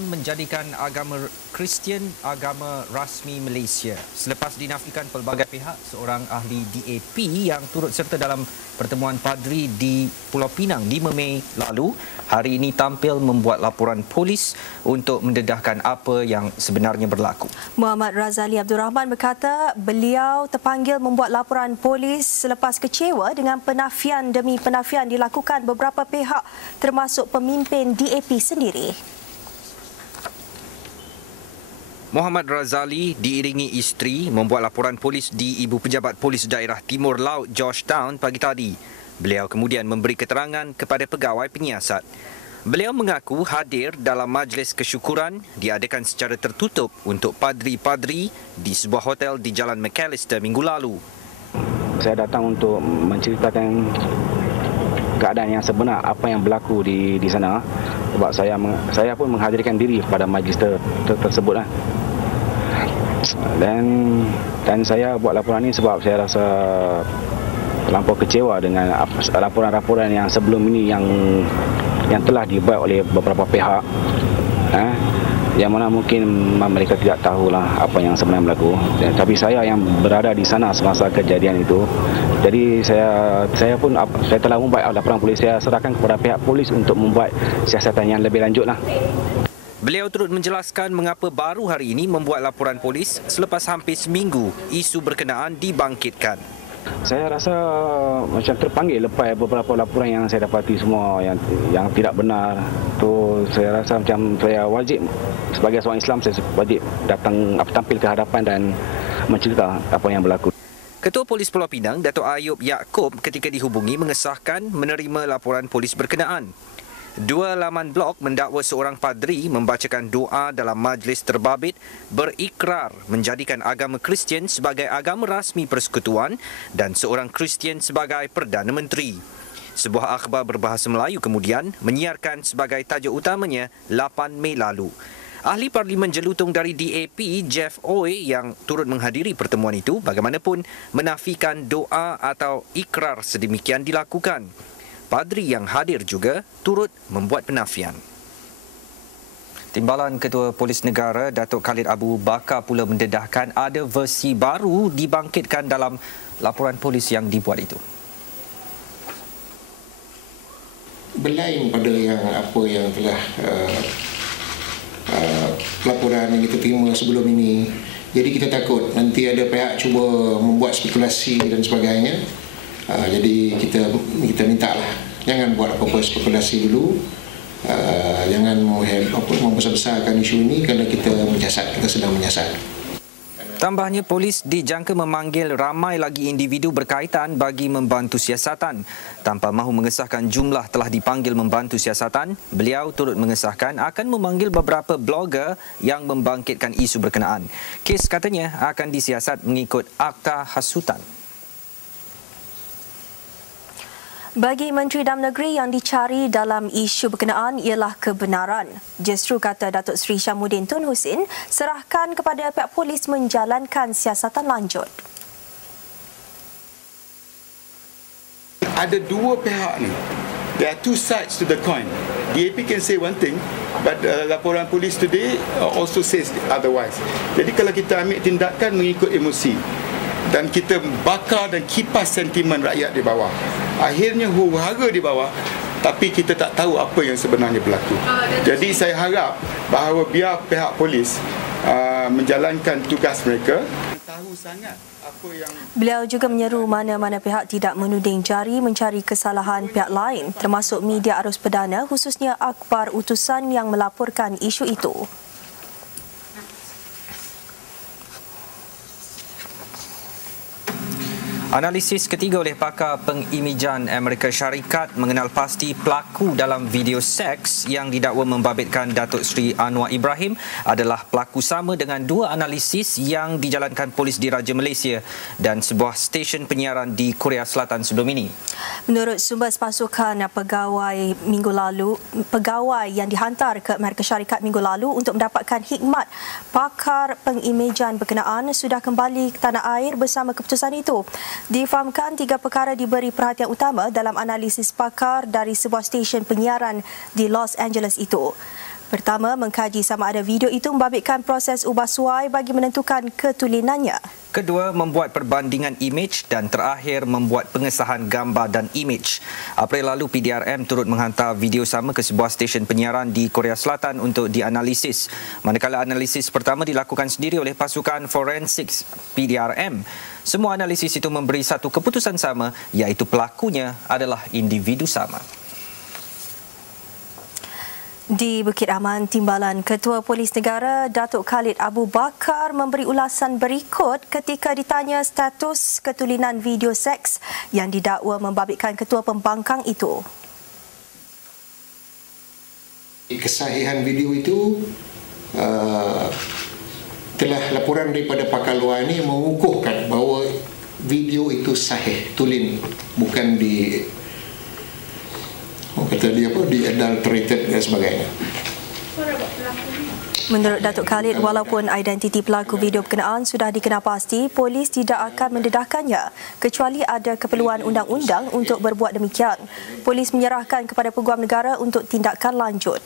Taliban menjadikan agama Kristian agama rasmi Malaysia. Selepas dinafikan pelbagai pihak, seorang ahli DAP yang turut serta dalam pertemuan padri di Pulau Pinang 5 Mei lalu, hari ini tampil membuat laporan polis untuk mendedahkan apa yang sebenarnya berlaku. Muhammad Razali Abdul Rahman berkata beliau terpanggil membuat laporan polis selepas kecewa dengan penafian demi penafian dilakukan beberapa pihak termasuk pemimpin DAP sendiri. Muhammad Razali diiringi isteri membuat laporan polis di Ibu Pejabat Polis Daerah Timur Laut Georgetown pagi tadi. Beliau kemudian memberi keterangan kepada pegawai penyiasat. Beliau mengaku hadir dalam majlis kesyukuran diadakan secara tertutup untuk padri-padri di sebuah hotel di Jalan McAllister minggu lalu. Saya datang untuk menceritakan keadaan yang sebenar, apa yang berlaku di sana, sebab saya pun menghadirkan diri pada majlis tersebut lah. Dan saya buat laporan ini sebab saya rasa terlampau kecewa dengan laporan-laporan yang sebelum ini yang telah dibuat oleh beberapa pihak, yang mana mungkin mereka tidak tahulah apa yang sebenarnya berlaku. Tapi saya yang berada di sana semasa kejadian itu, jadi saya telah membuat laporan polis. Saya serahkan kepada pihak polis untuk membuat siasatan yang lebih lanjutlah. Beliau turut menjelaskan mengapa baru hari ini membuat laporan polis selepas hampir seminggu isu berkenaan dibangkitkan. Saya rasa macam terpanggil lepas beberapa laporan yang saya dapati semua yang tidak benar. Tu saya rasa macam saya wajib sebagai seorang Islam, saya wajib tampil ke hadapan dan mencerita apa yang berlaku. Ketua Polis Pulau Pinang, Datuk Ayub Yaakob ketika dihubungi mengesahkan menerima laporan polis berkenaan. 2 laman blog mendakwa seorang padri membacakan doa dalam majlis terbabit berikrar menjadikan agama Kristian sebagai agama rasmi persekutuan dan seorang Kristian sebagai Perdana Menteri. Sebuah akhbar berbahasa Melayu kemudian menyiarkan sebagai tajuk utamanya 8 Mei lalu. Ahli Parlimen Jelutong dari DAP, Jeff Oy, yang turut menghadiri pertemuan itu, bagaimanapun menafikan doa atau ikrar sedemikian dilakukan. Padri yang hadir juga turut membuat penafian. Timbalan Ketua Polis Negara, Datuk Khalid Abu Bakar pula mendedahkan ada versi baru dibangkitkan dalam laporan polis yang dibuat itu. Berlain pada apa yang telah laporan yang kita terima sebelum ini. Jadi kita takut nanti ada pihak cuba membuat spekulasi dan sebagainya. Jadi kita mintalah jangan buat apa-apa spekulasi dulu. Jangan membesar-besarkan isu ini kerana kita sedang menyiasat. Tambahnya, polis dijangka memanggil ramai lagi individu berkaitan bagi membantu siasatan. Tanpa mahu mengesahkan jumlah telah dipanggil membantu siasatan, beliau turut mengesahkan akan memanggil beberapa blogger yang membangkitkan isu berkenaan. Kes katanya akan disiasat mengikut Akta Hasutan. Bagi Menteri Dalam Negeri, yang dicari dalam isu berkenaan ialah kebenaran. Justru kata Datuk Seri Syamuddin Tun Hussein, serahkan kepada pihak polis menjalankan siasatan lanjut. Ada dua pihak ni. There are two sides to the coin. DAP can say one thing, but laporan polis today also says otherwise. Jadi kalau kita ambil tindakan mengikut emosi dan kita bakar dan kipas sentimen rakyat di bawah, akhirnya huru-hara di bawah, tapi kita tak tahu apa yang sebenarnya berlaku. Jadi saya harap bahawa biar pihak polis menjalankan tugas mereka, tahu sangat apa yang... Beliau juga menyeru mana-mana pihak tidak menuding jari mencari kesalahan pihak lain, termasuk media arus perdana, khususnya akhbar utusan yang melaporkan isu itu. Analisis ketiga oleh pakar pengimejan Amerika Syarikat mengenal pasti pelaku dalam video seks yang didakwa membabitkan Datuk Seri Anwar Ibrahim adalah pelaku sama dengan 2 analisis yang dijalankan polis di Raja Malaysia dan sebuah stesen penyiaran di Korea Selatan sebelum ini. Menurut sumber pasukan pegawai yang dihantar ke Amerika Syarikat minggu lalu untuk mendapatkan khidmat, pakar pengimejan berkenaan sudah kembali ke tanah air bersama keputusan itu. Difahamkan 3 perkara diberi perhatian utama dalam analisis pakar dari sebuah stesen penyiaran di Los Angeles itu. Pertama, mengkaji sama ada video itu membabitkan proses ubah suai bagi menentukan ketulinannya. Kedua, membuat perbandingan imej dan terakhir membuat pengesahan gambar dan imej. April lalu, PDRM turut menghantar video sama ke sebuah stesen penyiaran di Korea Selatan untuk dianalisis. Manakala analisis pertama dilakukan sendiri oleh pasukan forensik PDRM. Semua analisis itu memberi satu keputusan sama, iaitu pelakunya adalah individu sama. Di Bukit Aman, Timbalan Ketua Polis Negara Datuk Khalid Abu Bakar memberi ulasan berikut ketika ditanya status ketulinan video seks yang didakwa membabitkan ketua pembangkang itu. Kesahihan video itu telah laporan daripada pakar luar ini mengukuhkan bahawa video itu sahih, tulen, bukan di adulterated dan sebagainya. Menurut Datuk Khalid, walaupun identiti pelaku video berkenaan sudah dikenal pasti, polis tidak akan mendedahkannya kecuali ada keperluan undang-undang untuk berbuat demikian. Polis menyerahkan kepada Peguam Negara untuk tindakan lanjut.